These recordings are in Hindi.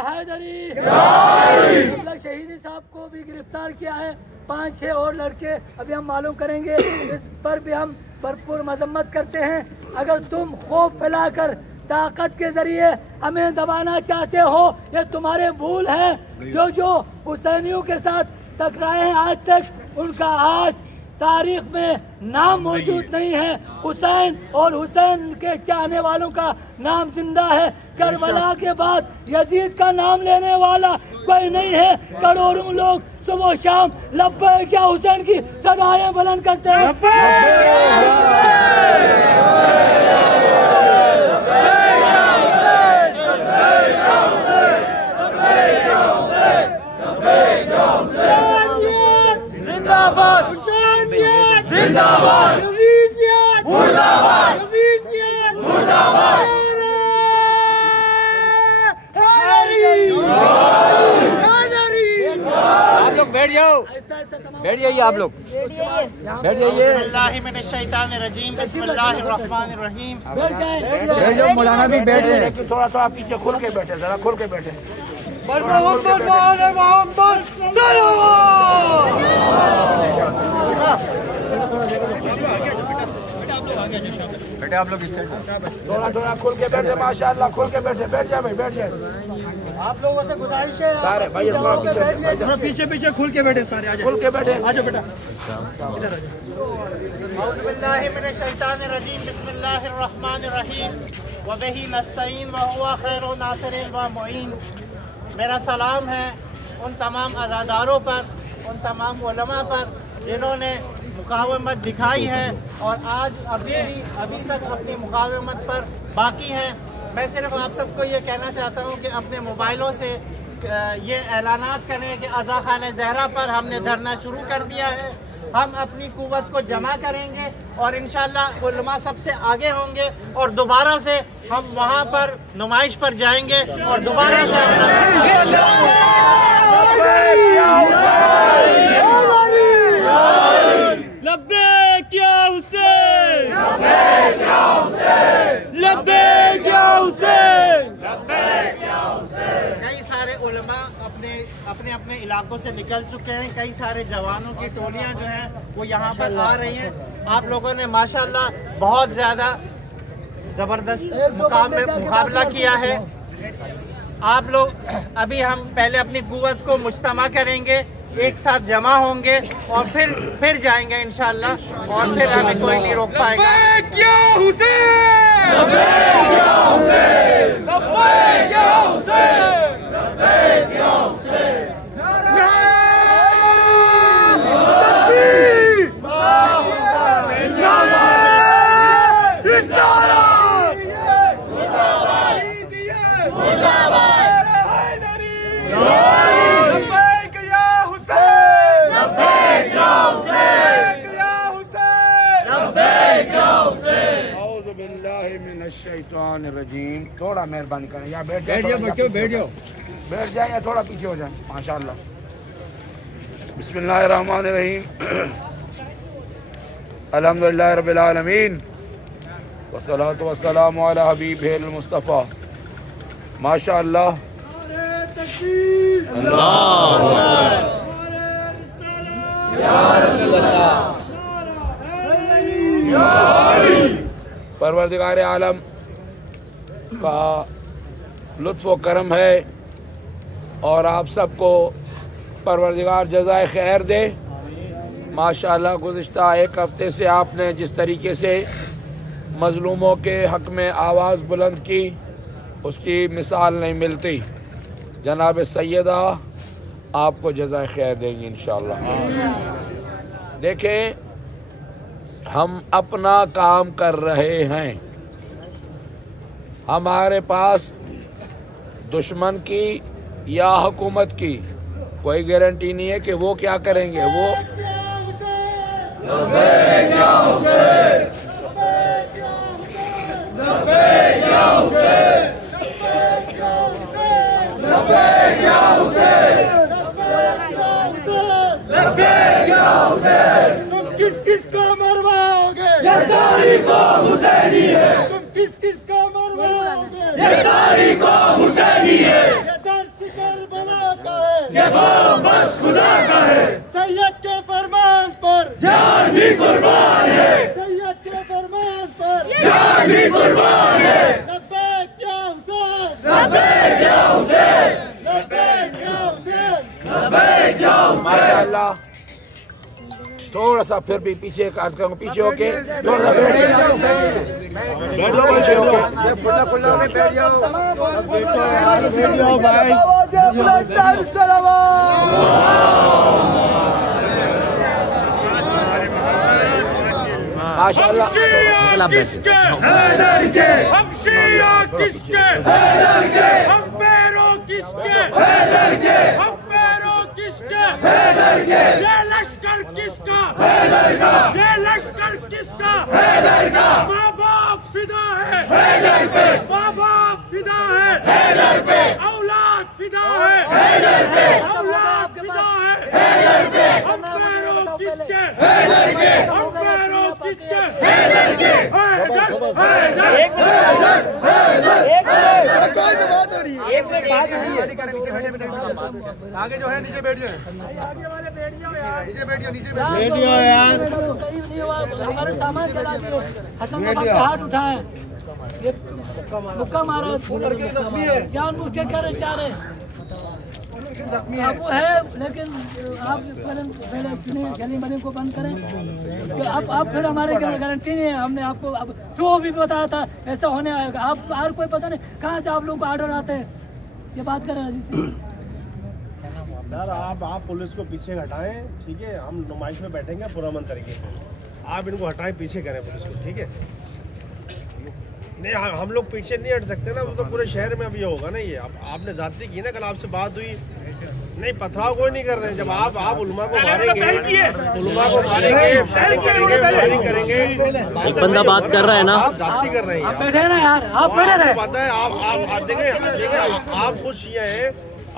हैदरी। शहीद साहब को भी गिरफ्तार किया है, 5-6 और लड़के अभी हम मालूम करेंगे। इस पर भी हम भरपूर मजम्मत करते हैं। अगर तुम खौफ फैलाकर ताकत के जरिए हमें दबाना चाहते हो, ये तुम्हारे भूल है। जो हुसैनियों के साथ टकराए हैं आज तक, उनका आज तारीख में नाम मौजूद नहीं है। हुसैन और हुसैन के चाहने वालों का नाम जिंदा है। करबला के बाद यजीद का नाम लेने वाला कोई नहीं है। करोड़ों लोग सुबह शाम लब्बैक या हुसैन की सदाएं बुलंद करते हैं। जिंदाबाद जिंदाबाद मुर्दाबाद मुर्दाबाद। आप लोग बैठ जाओ, बैठ जाइए, आप लोग बैठ जाइए। बिस्मिल्लाहिर्रहमानिर्रहीम। बैठ जाओ, मौलाना भी बैठ जाए। थोड़ा पीछे खुल के बैठे, जरा खुल के बैठे। बेटे आप लोग इससे थोड़ा खुल के बैठे, माशाअल्लाह खुल के बैठे। बैठ जाए भाई, बैठ जाए। आप लोगों से गुजारिश है, सारे भाई थोड़ा पीछे पीछे खुल के बैठे, सारे आजाओ, खुल के बैठे। आजाओ बेटा। बिस्मिल्लाहिर्रहमानिर्रहीम व बिही नस्तईन व हुवा खैरु नासिरिन व मुईन। मेरा सलाम है उन तमाम अज़ादारों पर, उन तमाम उलमा पर जिन्होंने मुकावमत दिखाई है और आज अभी तक अपनी मुकावमत पर बाकी हैं। मैं सिर्फ आप सबको ये कहना चाहता हूँ कि अपने मोबाइलों से ये ऐलानात करें कि अज़ा खाने ज़हरा पर हमने धरना शुरू कर दिया है। हम अपनी कुव्वत को जमा करेंगे और इंशाअल्लाह उलमा सबसे आगे होंगे और दोबारा से हम वहाँ पर नुमाइश पर जाएंगे और दोबारा से लब्बैक या हुसैन, लब्बैक या हुसैन, लब्बैक या हुसैन, लब्बैक या हुसैन। कई सारे उलमा अपने अपने इलाकों से निकल चुके हैं। कई सारे जवानों की टोलियां जो हैं वो यहाँ पर आ रही हैं। आप लोगों ने माशाल्लाह बहुत ज़्यादा ज़बरदस्त मुकाबला किया है। आप लोग अभी हम पहले अपनी कुव्वत को मुज्तमा करेंगे, एक साथ जमा होंगे और फिर जाएंगे इंशाअल्लाह और फिर हमें कोई नहीं रोक पाएगा। लब्बैक या हुसैन, लब्बैक या हुसैन, लब्बैक या हुसैन, लब्बैक या हुसैन। रजीम। थोड़ा मेहरबानी करें, या बैठ जाओ, बैठ जाए या थोड़ा पीछे हो जाए। माशाअल्लाह। बिस्मिल्लाहिर्रहमानिर्रहीम। अल्हम्दुलिल्लाह रब्बिल आलमीन वस्सलातु वस्सलामु अला हबीबिल मुस्तफ़ा। माशाअल्लाह। परवरदिगार आलम का लुत्फ़ व करम है और आप सबको परवरदिगार जज़ाए खैर दे। माशाअल्लाह गुज़िश्ता एक हफ़्ते से आपने जिस तरीके से मज़लूमों के हक़ में आवाज़ बुलंद की, उसकी मिसाल नहीं मिलती। जनाब सैयदा आपको जज़ाए खैर देंगे इंशाअल्लाह। देखें, हम अपना काम कर रहे हैं। हमारे पास दुश्मन की या हुकूमत की कोई गारंटी नहीं है कि वो क्या करेंगे। वो तुम किस किस को मरवाओगे? ये सारी कौम हुसैनी है। तुम किस किस को मरवाओगे? ये हमारी कौम हुसैनी है, ये दर्द करबला का है, ये कौम बस खुदा का है, सैयद के फरमान पर जान भी कुर्बान है, सैयद के फरमान पर जान भी कुर्बान है। लब्बैक या हुसैन, लब्बैक या हुसैन, लब्बैक या हुसैन। लब्बैक या हुसैन। माशाअल्लाह। थोड़ा सा फिर भी पीछे पीछे होके थोड़ा सा बैठ जाओ, पीछे होके खुला खुला में बैठ जाओ। माशाअल्लाह। किसके हैदर के, हम शिया किसके हैदर के, हम पैरों किसके हैदर के, हम पैरों किसके हैदर के, ये लश्कर किसका हैदर का, ये लश्कर किसका हैदर का, माँ बाप फिदा है हैदर पे, माँ बाप फिदा है हैदर पे, औलाद फिदा है हैदर पे, औलाद फिदा है हैदर पे, हम पैरों किसके हैदर के, हम पैरों किसके हैदर के, हैदर हैदर एक मिनट बात हो रही है। आगे जो है नीचे बैठ जाए, नीचे बैठिए, नीचे बैठिए यार। करीब नहीं हुआ, हमारे सामान चला दिए, हसन नवाब पे हाथ उठाए, ये मुक्का मारा, जानबूझ के कर चाह रहे। अब वो है, लेकिन आप पहले सुनिए, गली बनी को बंद करें। कि अब फिर हमारे गारंटी नहीं है, हमने आपको अब जो भी बताया था ऐसा होने आएगा। आप हर कोई पता नहीं कहाँ से आप लोगों को ऑर्डर आते हैं, ये बात करें अजीज से। यार आप पुलिस को पीछे हटाएं, ठीक है, हम नुमाइश में बैठेंगे पुरअमन तरीके से, आप इनको हटाएं, पीछे करें पुलिस को, ठीक है। नहीं हम लोग पीछे नहीं हट सकते ना, वो तो पूरे शहर में अब ये होगा ना। ये आपने जाती की ना, कल आपसे बात हुई नहीं, पथराव कोई नहीं कर रहे हैं। जब आप उलमा को मारेंगे, उलमा को मारेंगे, फायरिंग करेंगे, एक बंदा बात कर रहा है ना, आप जाती कर रहे हैं। आप बैठे ना यार, आप बैठे रहे। पता है आप देखें, आप खुद शिया हैं,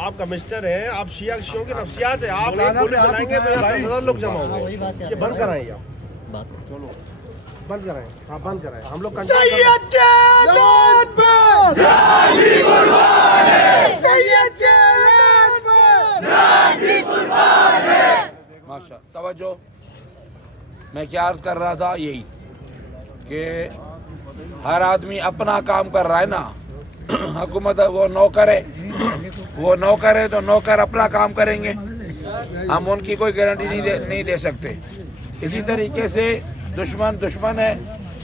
आप कमिश्नर हैं, आप शियों की नफ्सियात है। आप एक गोली चलाएंगे तो यहाँ 10,000 लोग जमा होंगे। ये बंद कराएं आप, चलो बंद कराएं, हाँ बंद कराएं। हम लोग सैयद के ऐलान पर जान भी कुर्बान है, सैयद के ऐलान पर जान भी कुर्बान है। माशा तवज्जो, मैं क्या अर्ज कर रहा था, यही कि हर आदमी अपना काम कर रहा है ना। हुकूमत वो नौकर है, वो नौकर है तो नौकर अपना काम करेंगे, हम उनकी कोई गारंटी नहीं दे सकते। इसी तरीके से दुश्मन है,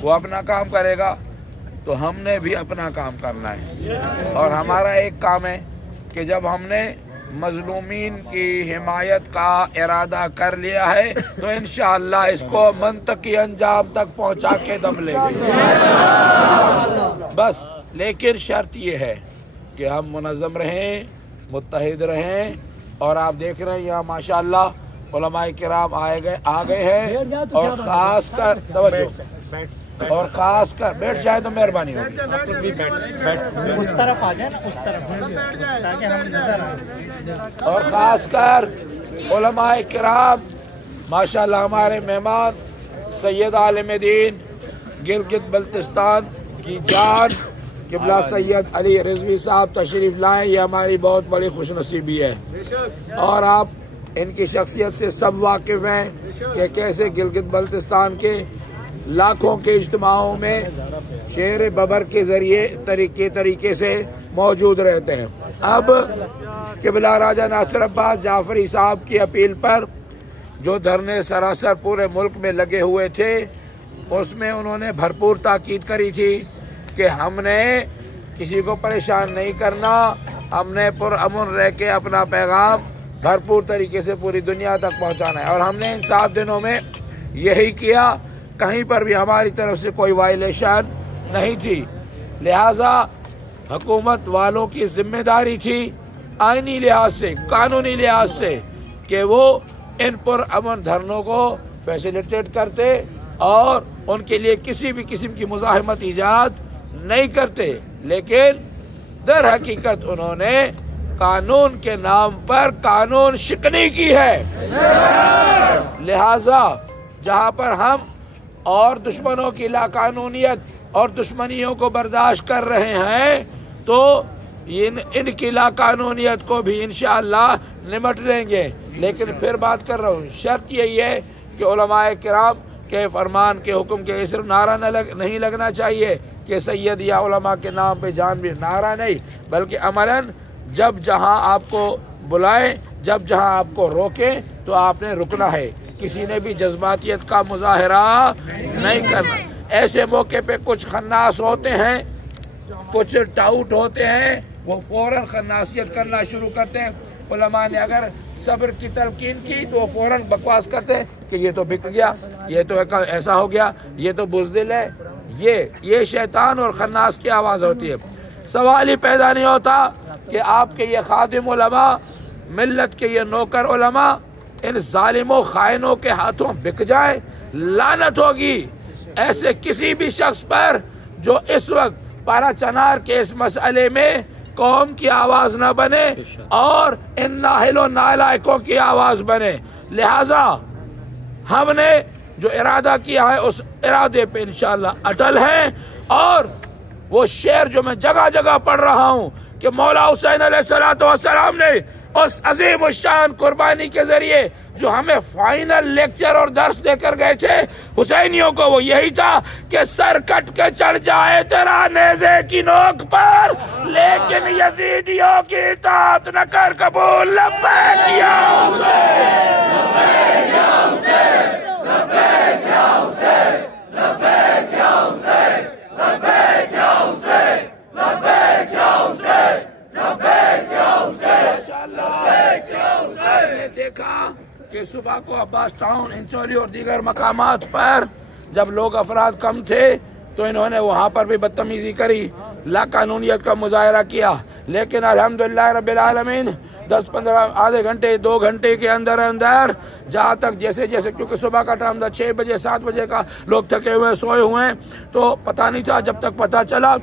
वो अपना काम करेगा तो हमने भी अपना काम करना है। और हमारा एक काम है कि जब हमने मजलूमीन की हिमायत का इरादा कर लिया है तो इंशाअल्लाह इसको मंतकी अंजाम तक पहुंचा के दम लेंगे बस। लेकिन शर्त ये है कि हम मुनज़्ज़म रहें, मुत्तहिद रहें। और आप देख रहे हैं यहाँ माशाअल्लाह उलमाए किराम आ गए हैं, और खास कर तवज्जो, और खास कर बैठ जाए तो मेहरबानी होगी। उस तरफ आ जाए ना, उस तरफ ताकि हम नजर आए। और खास कर उलमाए किराम माशाअल्लाह, हमारे मेहमान सैयद आलिम दीन गिलगित बल्तिस्तान की जान किबला सैयद अली रिजवी साहब तशरीफ लाए, ये हमारी बहुत बड़ी खुशनसीबी है। और आप इनकी शख्सियत से सब वाकिफ हैं कि कैसे गिलगित बल्तिस्तान के लाखों के इज्तिमाओं में शेर बबर के जरिए तरीके से मौजूद रहते हैं। अब किबला राजा नासिर अब्बास जाफरी साहब की अपील पर जो धरने सरासर पूरे मुल्क में लगे हुए थे, उसमें उन्होंने भरपूर ताकीद करी थी कि हमने किसी को परेशान नहीं करना, हमने पुरअमन रह के अपना पैगाम भरपूर तरीके से पूरी दुनिया तक पहुंचाना है। और हमने इन 7 दिनों में यही किया, कहीं पर भी हमारी तरफ से कोई वायलेशन नहीं थी। लिहाजा हुकूमत वालों की जिम्मेदारी थी आईनी लिहाज से, कानूनी लिहाज से, कि वो इन पुरअमन धरनों को फैसिलिटेट करते और उनके लिए किसी भी किस्म की मुज़ाहमत ईजाद नहीं करते। लेकिन दर हकीकत उन्होंने कानून के नाम पर कानून शिकनी की है। लिहाजा जहां पर हम और दुश्मनों की लाकानूनियत और दुश्मनियों को बर्दाश्त कर रहे हैं, तो इनकी लाकानूनियत को भी इंशाअल्लाह निमट लेंगे। लेकिन फिर बात कर रहा हूँ, शर्त यही है कि उलमाए किराम के फरमान के हुक्म के सिर्फ नारा नहीं लगना चाहिए कि सैयद या उलमा के नाम पे जान भी, नारा नहीं, बल्कि अमलन जब जहाँ आपको बुलाएं, जब जहाँ आपको रोकें तो आपने रुकना है। किसी ने भी जज्बातियत का मुजाहरा नहीं करना। ऐसे मौके पे कुछ खन्नास होते हैं, कुछ टाउट होते हैं, वो फौरन खन्नासियत करना शुरू करते हैं। उलमा ने अगर सब्र की तलकीन की तो वो फौरन बकवास करते हैं कि ये तो बिक गया, ये तो ऐसा हो गया, ये तो बुज़दिल है। ये शैतान और खन्नास की आवाज़ होती है। सवाल ही पैदा नहीं होता कि आपके ये खादिम उलमा, मिल्लत के ये नौकर उलमा इन जालिमों खाइनों के हाथों बिक जाए। लानत होगी ऐसे किसी भी शख्स पर जो इस वक्त पारा चनार के इस मसले में कौम की आवाज न बने और इन नाहिलो नालायकों की आवाज बने। लिहाजा हमने जो इरादा किया है उस इरादे पे इंशाअल्लाह अटल है। और वो शेर जो मैं जगह जगह पढ़ रहा हूँ कि मौला हुसैन अलैहिस्सलाम ने उस अजीम शान कुर्बानी के जरिए जो हमें फाइनल लेक्चर और दर्स देकर गए थे हुसैनियों को, वो यही था कि सर कट के चढ़ जाए तेरा नेज़े की नोक पर, लेकिन यजीदियों की इताअत न कर कबूल। लब्बैक या हुसैन, लब्बैक या हुसैन, लब्बैक या हुसैन, लब्बैक या हुसैन, लब्बैक या हुसैन, लब्बैक या हुसैन, लब्बैक या हुसैन। माशाअल्लाह ने देखा कि सुबह को अब्बास टाउन, इंचोली और दीगर मकामात पर जब लोग अफराद कम थे तो इन्होंने वहाँ पर भी बदतमीजी करी, लाकानूनियत का मुजाहरा किया। लेकिन अल्हम्दुलिल्लाह रब्बिल आलमीन 10-15 आधे घंटे 2 घंटे के अंदर अंदर जहाँ तक जैसे जैसे, क्योंकि सुबह का टाइम था 6 बजे 7 बजे का, लोग थके हुए सोए हुए हैं तो पता नहीं था। जब तक पता चला,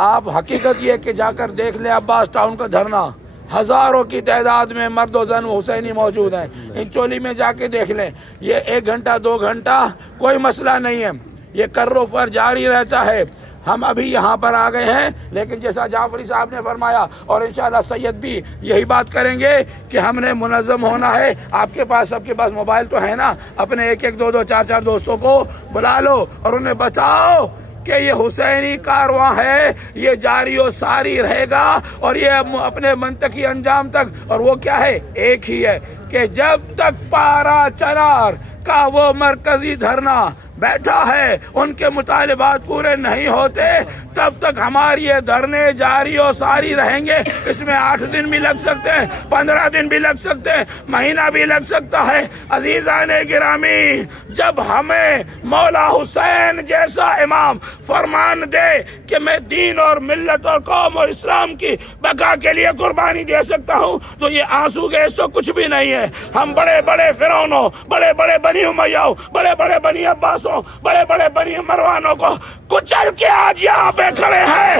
आप हकीकत ये कि जाकर देख लें अब्बास टाउन का धरना, हजारों की तादाद में मर्द और जन हुसैनी मौजूद हैं। इंचोली में जाके देख लें, ये 1 घंटा 2 घंटा कोई मसला नहीं है, ये कर्रो फर जारी रहता है। हम अभी यहाँ पर आ गए हैं, लेकिन जैसा जाफरी साहब ने फरमाया और इंशाअल्लाह सैयद भी यही बात करेंगे कि हमने मुनज़्ज़म होना है। आपके पास, सबके पास मोबाइल तो है ना, अपने 1-1, 2-2, 4-4 दोस्तों को बुला लो और उन्हें बताओ कि ये हुसैनी कारवां है, ये जारी और सारी रहेगा और ये अपने मंतकी अंजाम तक। और वो क्या है, एक ही है कि जब तक पारा चनार का वो मरकजी धरना बैठा है, उनके मुतालिबात पूरे नहीं होते, तब तक हमारी ये धरने जारी और सारी रहेंगे। इसमें 8 दिन भी लग सकते हैं, 15 दिन भी लग सकते हैं, महीना भी लग सकता है। अजीजाने गिरामी, जब हमें मौला हुसैन जैसा इमाम फरमान दे कि मैं दीन और मिल्लत और कौम और इस्लाम की बका के लिए कुर्बानी दे सकता हूँ, तो ये आंसू गैस तो कुछ भी नहीं है। हम बड़े बड़े फिरौनों, बड़े बड़े बनी उमय्याओं, बड़े बड़े बनी अब्बासों, बड़े बड़े बनी मरवानों को कुचल के आज यहाँ पे खड़े हैं।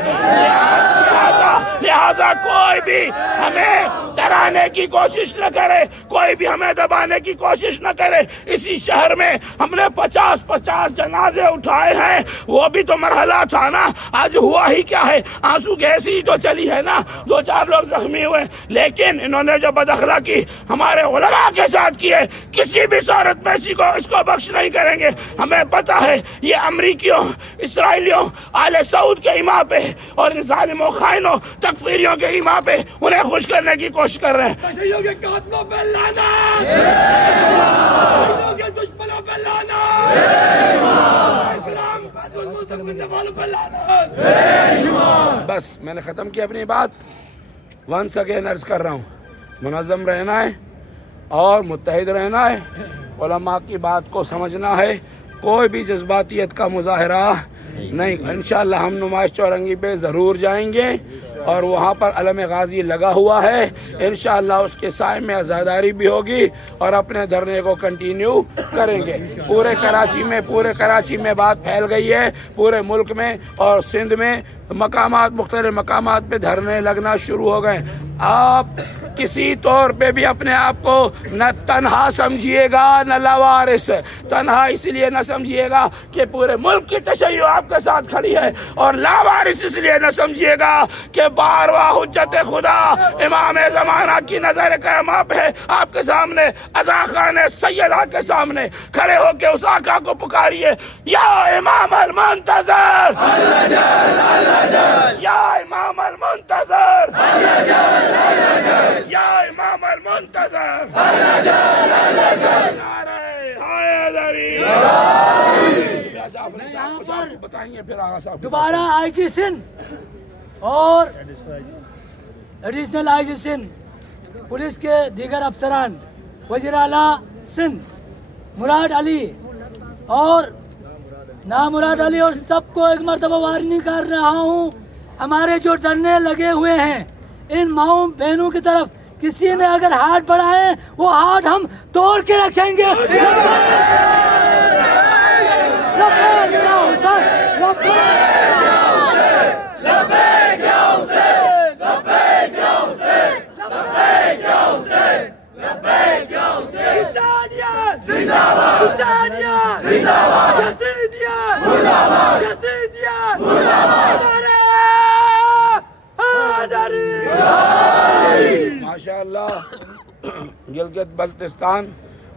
लिहाजा कोई भी हमें डराने की कोशिश न करे, कोई भी हमें दबाने की कोशिश न करे। इसी शहर में हमने 50-50 जनाजे उठाए हैं, वो भी तो मरहला था ना। आज हुआ ही क्या है, आंसू गैस ही तो चली है ना, 2-4 लोग जख्मी हुए। लेकिन इन्होंने जो बदअखलाकी हमारे उलमा के साथ की है, किसी भी सूरत में इसको बख्श नहीं करेंगे। हमें पता है ये अमरीकियों, इसराइलियों, आले सऊद के इमाम पे और इन जालिमों, खाइनों, तकफीरियों के इमाम पे उन्हें खुश करने की कोशिश कर रहे हैं। के कातलों पे लाना, के दुश्मनों पे लाना, बस मैंने खत्म किया अपनी बात। वंस अगेन अर्ज कर रहा हूँ, मुनज़्ज़म रहना है और मुत्तहिद रहना है, उलमा की बात को समझना है, कोई भी जज्बातियत का मुजाहरा नहीं। इंशाअल्लाह हम नुमाइश चौरंगी पे ज़रूर जाएंगे और वहाँ पर अलम गाजी लगा हुआ है, इंशाअल्लाह उसके साए में आज़ादारी भी होगी और अपने धरने को कंटिन्यू करेंगे। पूरे कराची में बात फैल गई है, पूरे मुल्क में और सिंध में मकामात मुख्तलिफ मकामात पे धरने लगना शुरू हो गए। आप किसी तौर पे भी अपने आप को न तन्हा समझिएगा न लावारिस। तन्हा इसलिए न समझिएगा कि पूरे मुल्क की तशय्युअ आपके साथ खड़ी है, और लावारिस इसलिए न समझिएगा कि बारवा हुज्जत खुदा इमाम ज़माना की नजर करम आप है। आपके सामने अज़ा खान सैयदा के सामने खड़े होकर उस आका को पुकारिए, या इमाम अल मुंतज़र, या इमाम अल मुंतज़र, या इमाम अल मुंतज़र, नारे हैदरी। यहाँ पर बताइए फिर आगा साहब दोबारा IG सिंध और एडिशनल IG सिंध, पुलिस के दीगर अफसरान, वज़ीर आला सिंध मुराद अली और ना मुराद अली और सबको एक मरतबा वार्निंग कर रहा हूँ, हमारे जो धरने लगे हुए हैं इन माओ बहनों की तरफ किसी ने अगर हाथ बढ़ाए वो हाथ हम तोड़ के रखेंगे। माशाअल्लाह गिलगित बल्तिस्तान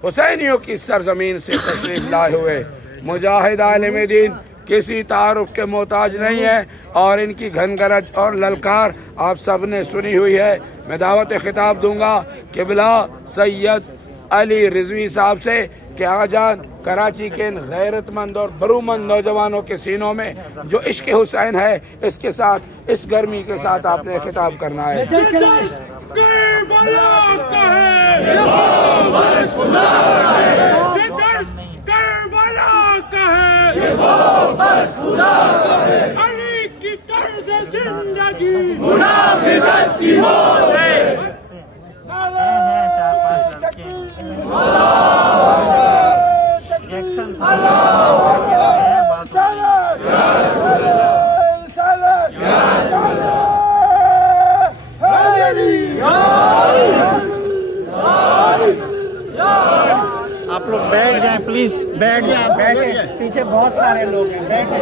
हुसैनियों की सरजमीन से तशरीफ लाए हुए मुजाहिद आलिम दीन किसी तारुफ के मोहताज नहीं है, और इनकी घनगरज और ललकार आप सब ने सुनी हुई है। मैं दावत खिताब दूंगा किबला सैयद अली रिजवी साहब से कि आजान कराची के इन गैरतमंद और बरूमंद नौजवानों के सीनों में जो इश्क हुसैन है, इसके साथ इस गर्मी के साथ आपने खिताब करना है। अली की तर्ज जिंदगी मुनाफिकत की मौत है। आप लोग बैठ जाएं प्लीज, बैठ जाएं, बैठे, पीछे बहुत सारे लोग हैं, बैठे,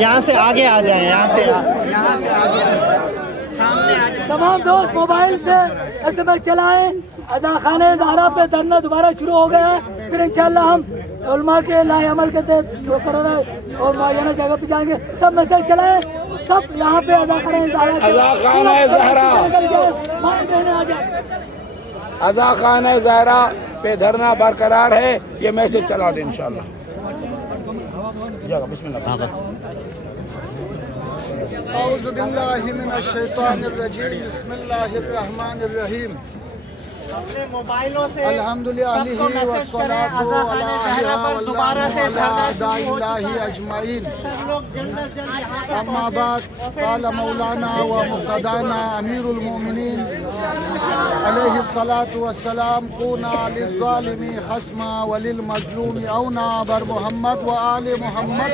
यहाँ से आगे आ जाएं, यहाँ से आगे सामने आ जाएं। तमाम दोस्त मोबाइल से SMS चलाएं। अज़ा खाने ज़हरा पे धरना दोबारा शुरू हो गया है, फिर इंशाल्लाह हम उलमा के लाए अमल के तहत जो कोरोना और मुआयना जगह पे जाएंगे। सब मैसेज चलाएं, सब यहाँ पे अज़ा खाने ज़हरा अज़ा खान ज़हरा पे धरना बरकरार है, ये मैसेज चला दें इंशाल्लाह। औज़ु बिल्लाहि मिनश शैतानिर रजीम, बिस्मिल्लाहिर रहमानिर रहीम। अपने मोबाइलों से अल्हम्दुलिल्लाह वस्सलातु अला अजमाइन। अम्मा बाद क़ाल मौलाना व मुक़्तदाना अमीरुल मोमिनीन अलैहि सलातु वस्सलाम कुना लिज़्ज़ालिमी खस्मा व लिल मज़लूमी औना बर मोहम्मद व आले मोहम्मद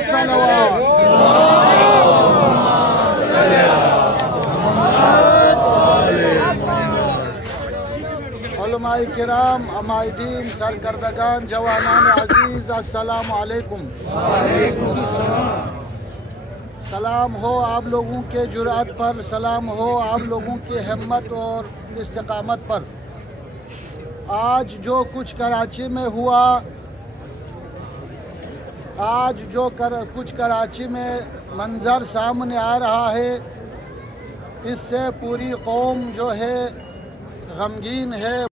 उलमाए किराम, अमायदीन, सरकर्दगान, जवानान अजीज, अस्सलामु अलैकुम। सलाम हो आप लोगों के जुरात पर, सलाम हो आप लोगों की हिम्मत और इस्तिकामत पर। आज जो कुछ कराची में हुआ, आज जो कुछ कराची में मंजर सामने आ रहा है, इससे पूरी कौम जो है गमगीन है।